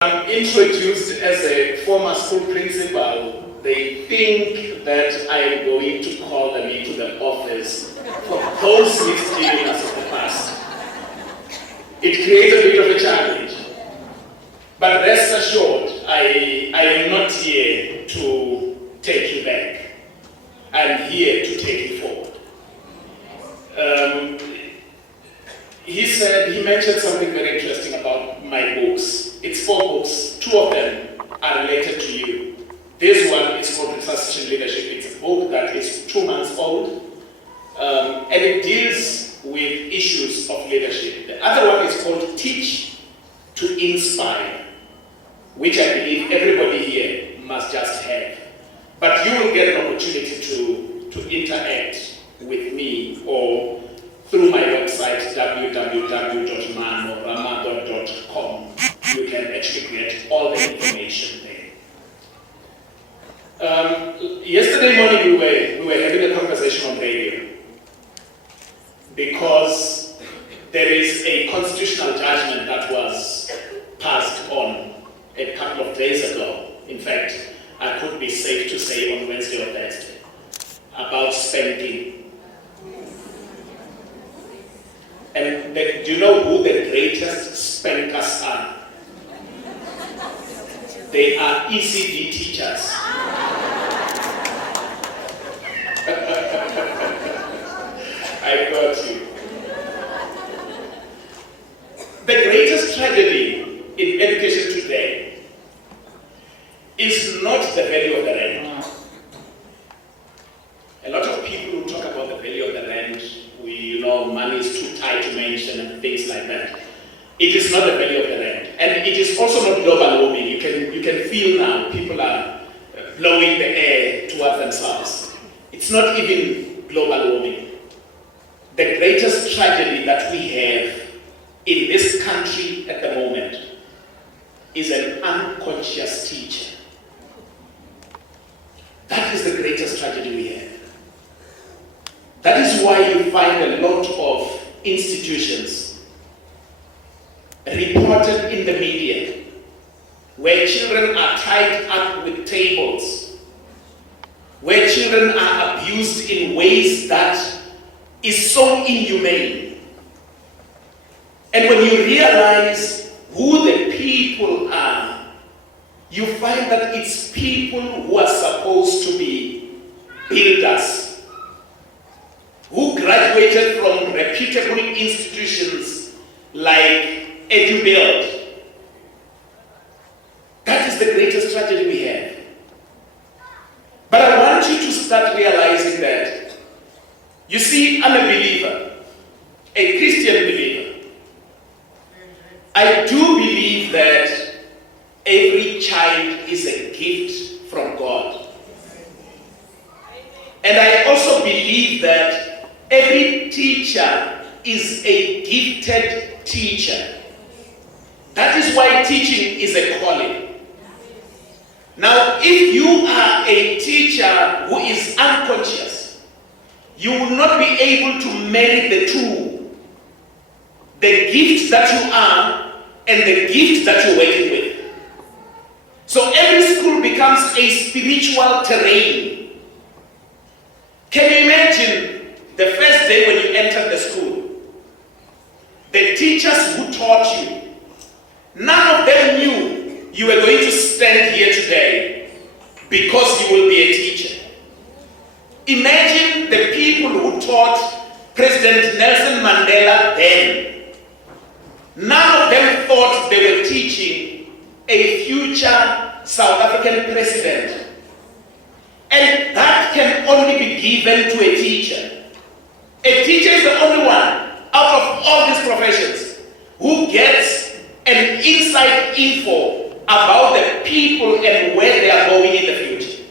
I'm introduced as a former school principal, they think that I am going to call them into the office for those misdealings of the past. It creates a bit of a challenge. But rest assured, I am not here to take you back. I'm here to take you forward. He mentioned something very interesting about my books. It's 4 books. 2 of them are related to you. This one is called Resuscitation Leadership. It's a book that is 2 months old, and it deals with issues of leadership. The other one is called Teach to Inspire, which I believe everybody here must just have. But you will get an opportunity to interact with me or through my website, www.manoramado.com. You can actually get all the information there. Yesterday morning we were having a conversation on radio because there is a constitutional judgment that was passed on a couple of days ago. In fact, I could be safe to say on Wednesday or Thursday, about spending. And do you know who the greatest spankers are? They are ECD teachers. I got you. The greatest tragedy in education today is not the value of the rand. A lot of people who talk about the value of the rand, money is too tight to mention and things like that. It is not the value of the rand. And it is also not global warming. You can feel now people are blowing the air towards themselves. It's not even global warming. The greatest tragedy that we have in this country at the moment is an unconscious teacher. That is the greatest tragedy we have. That is why you find a lot of institutions reported in the media where children are tied up with tables, where children are abused in ways that is so inhumane. And when you realize who the people are, you find that it's people who are supposed to be builders, who graduated from reputable institutions like Edu-Build. That is the greatest tragedy we have. But I want you to start realizing that, you see, I'm a believer, a Christian believer. I do believe that every child is a gift from God. And I also believe that every teacher is a gifted teacher. That is why teaching is a calling. Now, if you are a teacher who is unconscious, you will not be able to marry the two. The gift that you are and the gift that you're working with. So every school becomes a spiritual terrain. Can you imagine the first day when you entered the school? The teachers who taught you, none of them knew you were going to stand here today because you will be a teacher. Imagine the people who taught President Nelson Mandela then. None of them thought they were teaching a future South African president. And that can only be given to a teacher. A teacher is the only one out of all these professions who gets an inside info about the people and where they are going in the future.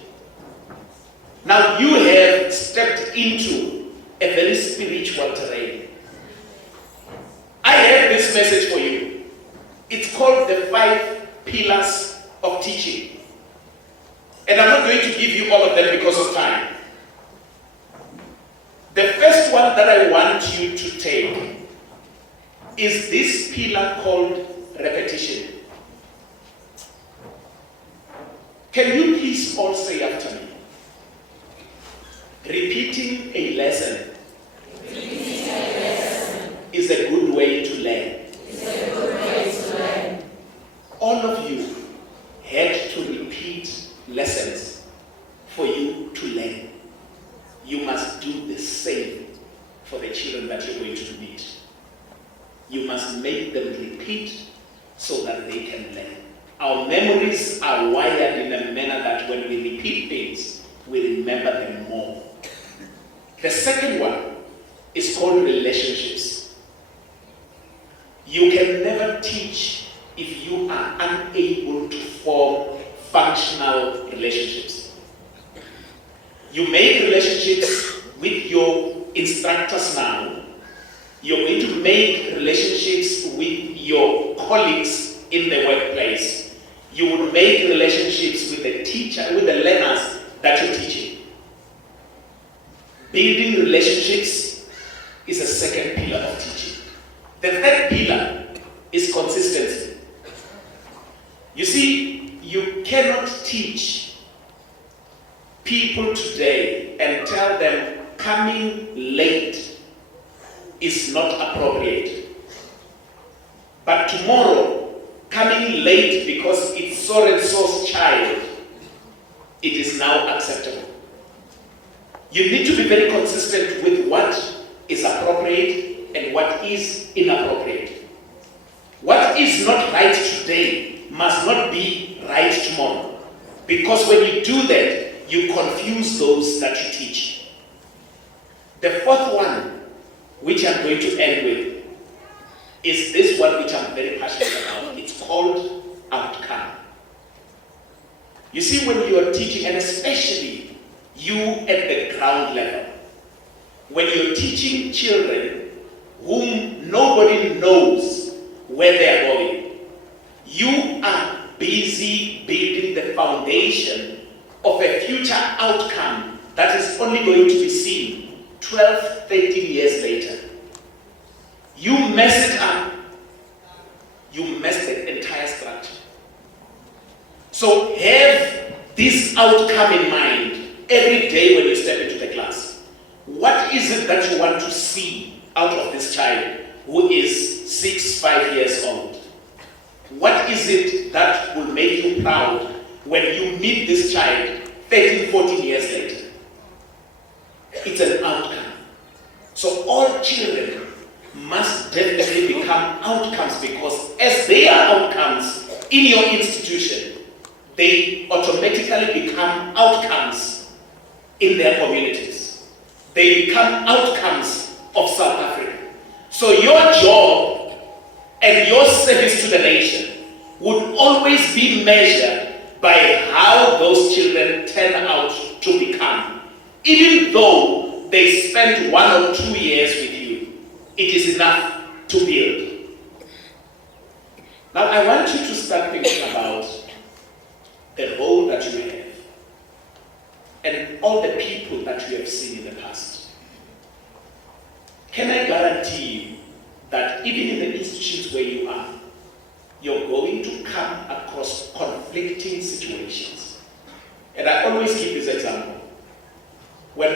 Now you have stepped into a very spiritual terrain. I have this message for you. It's called the 5 pillars of teaching. And I'm not going to give you all of them because of time. The first one that I want you to take is this pillar called repetition. Can you please all say after me? Repeating a lesson is a good way to learn. All of you had to repeat lessons for you to learn. You must do the same for the children that you're going to meet. You must make them repeat so that they can learn. Our memories are wired in a manner that when we repeat things, we remember them more. The second one is called relationships. You can never teach if you are unable to form functional relationships. You make relationships with your instructors now. You're going to make relationships with your colleagues in the workplace. You would make relationships with the teacher, with the learners that you're teaching. Building relationships is a second pillar of teaching. The third pillar is consistency. You see, you cannot teach people today and tell them coming late is not appropriate. But tomorrow, coming late because it's so and so's child, it is now acceptable. You need to be very consistent with what is appropriate and what is inappropriate. What is not right today must not be right tomorrow. Because when you do that, you confuse those that you teach. The fourth one, which I'm going to end with, is this one which I'm very passionate about. It's called outcome. You see, when you are teaching, and especially you at the ground level, when you're teaching children whom nobody knows where they are going, you are busy building the foundation of a future outcome that is only going to be seen 12, 13 years later. You mess it up, you mess the entire structure. So have this outcome in mind every day when you step into the class. What is it that you want to see out of this child who is 6, 5 years old? What is it that will make you proud when you meet this child 13, 14 years later? It's an outcome. So all children must definitely become outcomes, because as they are outcomes in your institution, they automatically become outcomes in their communities. They become outcomes of South Africa. So your job and your service to the nation would always be measured by how those children turn out to become. Even though they spend 1 or 2 years with you, it is enough to build. Now I want you to start thinking about the role that you have and all the people that you have seen in the past. Can I guarantee you that even in the institutions where you are, you're going to come across conflicting situations? And I always give this example. When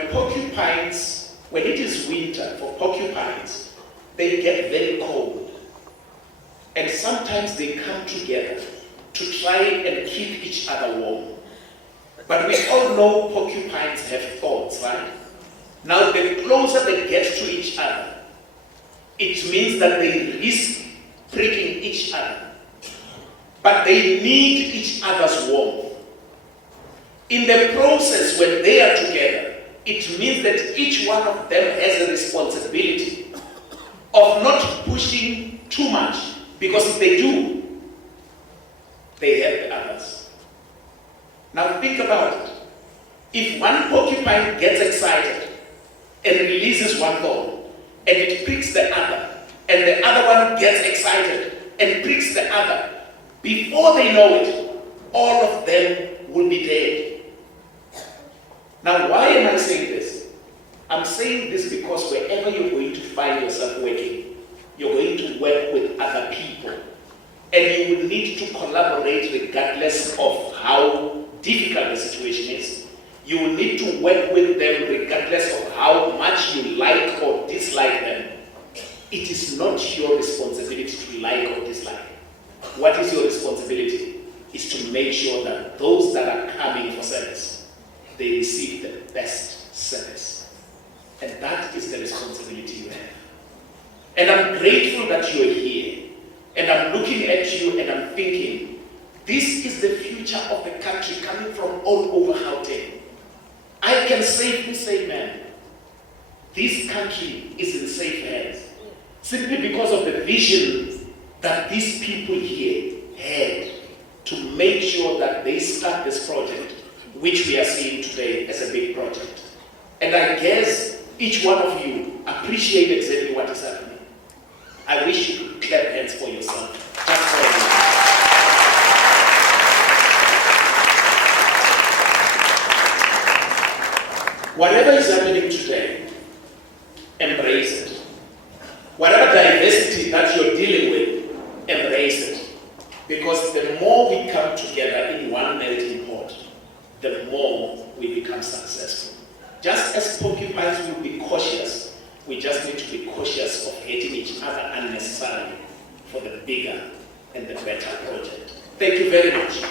it is winter for porcupines, they get very cold. And sometimes they come together to try and keep each other warm. But we all know porcupines have thorns, right? Now, the closer they get to each other, it means that they risk pricking each other. But they need each other's warmth. In the process, when they are together, it means that each one of them has a responsibility of not pushing too much, because if they do, they help the others. Now think about it. If one porcupine gets excited and releases one thorn, and it pricks the other, and the other one gets excited and pricks the other, before they know it, all of them will be dead. Now, why am I saying this? I'm saying this because wherever you're going to find yourself working, you're going to work with other people. And you will need to collaborate regardless of how difficult the situation is, you will need to work with them regardless of how much you like or dislike them. It is not your responsibility to like or dislike. What is your responsibility? Is to make sure that those that are coming for service, they receive the best service. And that is the responsibility you have. And I'm grateful that you're here. And I'm looking at you and I'm thinking, this is the future of the country coming from all over Gauteng. I can safely say, man, this country is in safe hands. Simply because of the vision that these people here had to make sure that they start this project, which we are seeing today as a big project. And I guess each one of you appreciate exactly what is happening. I wish you could clap hands for yourself. Just for you. Whatever is happening today, embrace it. Whatever diversity that you're dealing with, embrace it. Because the more we come together in one melting pot, the more we become successful. Just as porcupines will be cautious, we just need to be cautious of hating each other unnecessarily for the bigger and the better project. Thank you very much.